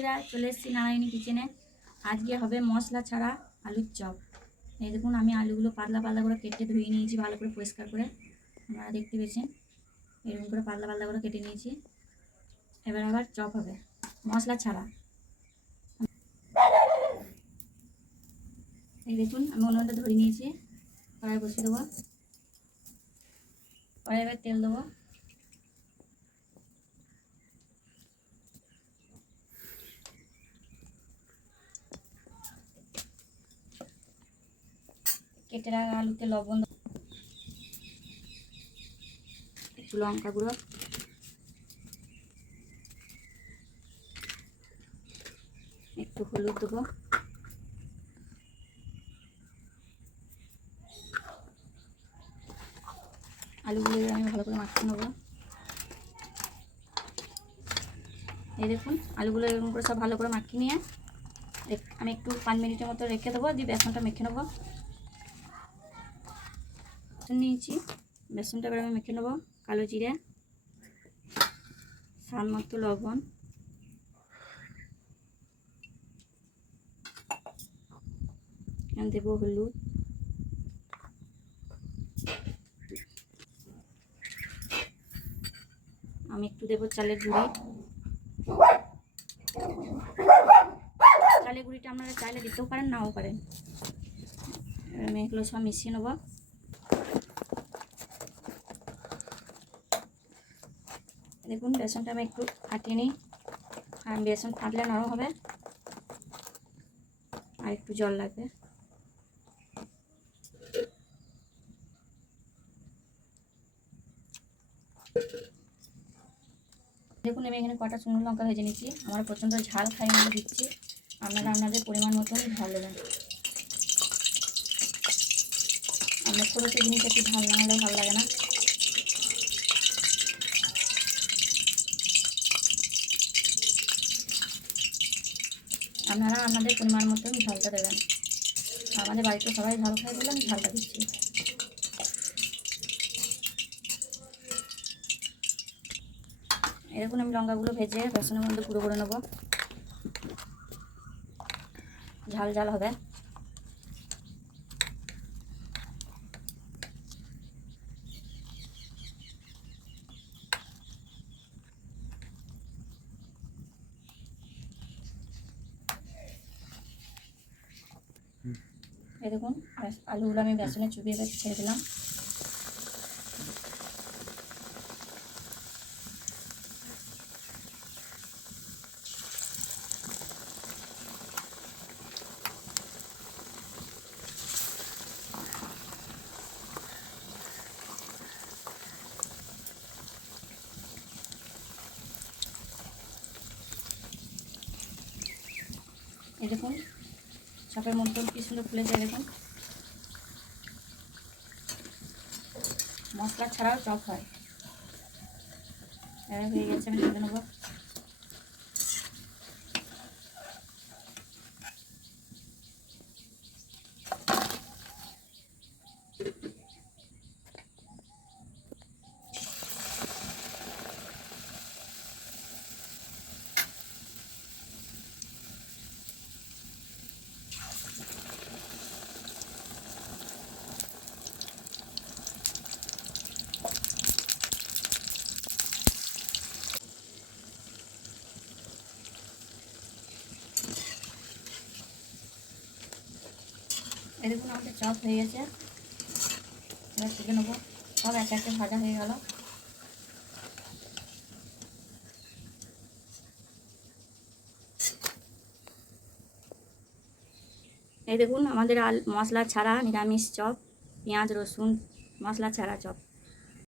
বন্ধুরা, চলে এসেছি নারায়ণী কিচেনে। আজকে হবে মশলা ছাড়া আলুর চপ। এই দেখুন, আমি আলুগুলো পাতলা পাতলা করে কেটে ধুয়ে নিয়েছি, ভালো করে পরিষ্কার করে। আপনারা দেখতে পেয়েছেন, এরকম করে পাতলা পাতলা করে কেটে নিয়েছি। এবার আবার চপ হবে মশলা ছাড়া। এই দেখুন, আমি উনুনটা ধরে নিয়েছি, কড়াই বসিয়ে দেবো। কড়াই এবার তেল দেবো। কেটে রাখা আলুতে লবণ, একটু লঙ্কা গুঁড়ো, একটু হলুদ দেবো, আলুগুলো আমি ভালো করে মাখিয়ে নেবো। এই দেখুন, আলুগুলো এরকম করে সব ভালো করে মাখিয়ে নিয়ে আমি একটু 5 মিনিটের মতো রেখে দেবো, দিয়ে বেসনটা মেখে নেবো। নিয়েছি, বেসনটা এবার আমি মেখে নেবো। কালো জিরে, স্বাদ মতো লবণ, দেবো হলুদ, আমি একটু দেবো চালের গুঁড়ি। চালের গুঁড়িটা আপনারা চাইলে দিতেও পারেন, নাও পারেন। আমি এগুলো সব মিশিয়ে নেবো। দেখুন, বেসনটা আমি একটু ফাটিয়ে নিই, আর বেসন ফাটলে নরম হবে, আর একটু জল লাগবে। দেখুন, আমি এখানে কটা শুকনো লঙ্কা ভেজে নিচ্ছি। আমার প্রচণ্ড ঝাল খাই, মতো দিচ্ছি। আপনারা আপনাদের পরিমাণ মতন ঝাল দেবেন। আপনার ছোটো জিনিস একটু ঝাল না হলে ভালো লাগে না। আপনারা আপনাদের পরিমাণ মতন ঝালটা দেবেন। আমাদের বাড়িতে সবাই ঝাল খায় বলে আমি ঝালটা দিচ্ছি। এরকম আমি লঙ্কাগুলো ভেজে বেসনের মধ্যে গুঁড়ো করে নেবো। ঝাল ঝাল হবে। এই দেখুন, আলুগুলো আমি বেসনে চুবিয়ে ছেড়ে দিলাম। এই দেখুন, চপের মতন কি সুন্দর ফুলেছে। দেখুন, মশলা ছাড়াও চপ হয়। হয়ে গেছে, আমি তুলে নেবো। এই দেখুন, আমাদের চপ হয়ে গেছে। এবার তুলে নেবো। সব এক একে ভাজা হয়ে গেল। এই দেখুন, আমাদের মশলা ছাড়া নিরামিষ চপ, পেঁয়াজ রসুন মশলা ছাড়া চপ।